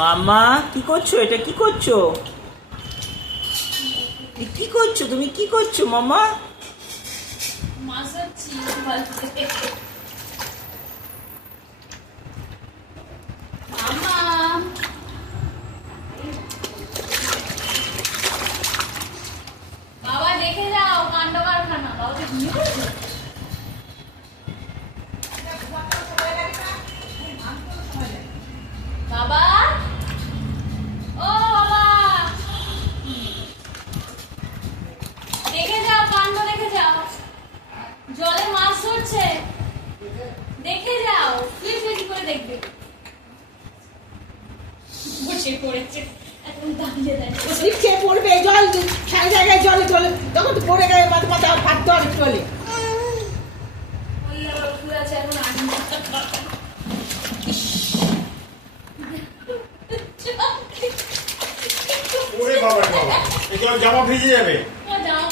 মামা কি করছো? এটা কি করছো? কি করছো তুমি? কি করছো মামা? বাবা দেখে যাও কাণ্ড কারখানা। বাবা তো ঘুমিয়ে পড়েছে। বাবা ও বাবা দেখে যাও, কাণ্ড দেখে যাও। জলে মাছ ধরছে, দেখে যাও। তুই কি করে দেখবে? বসে পড়েছে এখন দাঁড়িয়ে দাঁড়িয়ে। স্লিপ খেয়ে পড়বে, জল সারা জায়গায় জলে জলে তখন তো পড়ে গেলে মাথা মাথা ফাটতে অনেক চলে। ফুল আছে এখন আনি। ওরে বাবা রে বাবা, এগুলো জামা ভিজে যাবে। যাও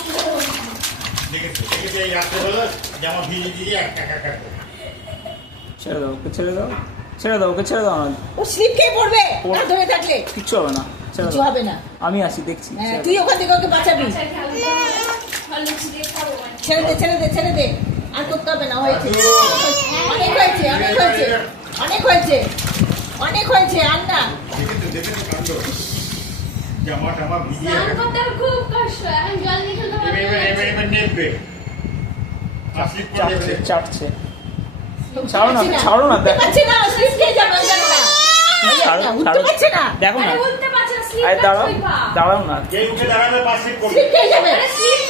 দেখেছো দেখেছো, এই রাত্রেবেলা জামা ভিজে দিয়ে একটা ছেড়ে দাও, ওকে ছেড়ে দাও, ছেড়ে দাও, ওকে ছেড়ে দাও না। ও স্লিপ খেয়ে পড়বে না ধরে থাকলে, কিচ্ছু হবে না, ছেড়ে কিছু দাও। হবে না। আমি আসি, দেখছি। হ্যাঁ, ছেড়ে তুই দাও। ওখান থেকে ওকে বাঁচাবি। ছেড়ে দে ছেড়ে দে ছেড়ে দে, আর করতে হবে না। হয়েছে, অনেক হয়েছে, অনেক হয়েছে, অনেক হয়েছে, অনেক হয়েছে, আর না। দেখেছো কাণ্ড, জামা টামা ভিজে স্নান যাবে। করতে আমার খুব কষ্ট, এখন জল নিয়ে খেলতে এবার পারবো এবার না। এবার এবার নেবে আসলে চাটছে, পড়ে চাটছে। উঠতে ছাড়ো না, পারছি ছাড়ো না, উঠতে দেখো। পারছি না, স্লিপ খেয়ে যাবে, ওই জানো না। ছাড়ো, উঠতে ছাড়ো। পারছি না, দেখো না, আরে উঠতে পারছে না, স্লিপ আরে দাঁড়াও, কাটছে পা। দাঁড়াও না। কে উঠে দাঁড়াবে পাশে পড়বে। স্লিপ খেয়ে যাবে। আরে স্লিপ